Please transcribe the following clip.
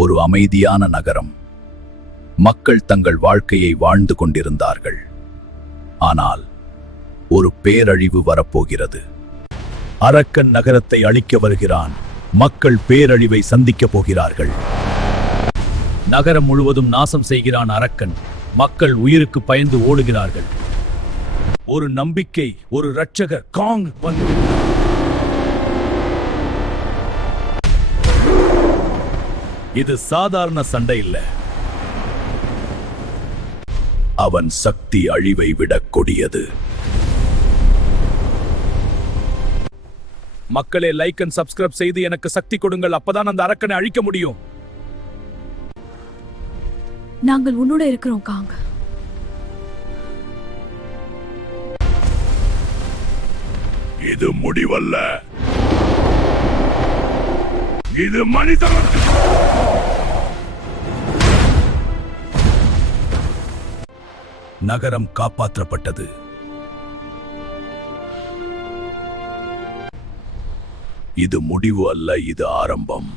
ஒரு அமைதியான நகரம். மக்கள் தங்கள் வாழ்க்கையை வாழ்ந்து கொண்டிருந்தார்கள். ஆனால் ஒரு பேரழிவு வரப்போகிறது. அரக்கன் நகரத்தை அழிக்க வருகிறான். மக்கள் பேரழிவை சந்திக்கப் போகிறார்கள். நகரம் முழுவதும் நாசம் செய்கிறான் அரக்கன். மக்கள் உயிருக்கு பயந்து ஓடுகிறார்கள். ஒரு நம்பிக்கை, ஒரு இரட்சகர் காங் வந்து. இது சாதாரண சண்டை இல்ல. அவன் சக்தி அழிவை விட கொடியது. மக்களே, லைக் அண்ட் சப்ஸ்கிரைப் செய்து எனக்கு சக்தி கொடுங்கள். அப்பதான் அந்த அரக்கனை அழிக்க முடியும். நாங்கள் உன்னோட இருக்கிறோம் காங். இது முடிவல்ல. இது மனிதன். நகரம் காப்பாற்றப்பட்டது. இது முடிவு அல்ல, இது ஆரம்பம்.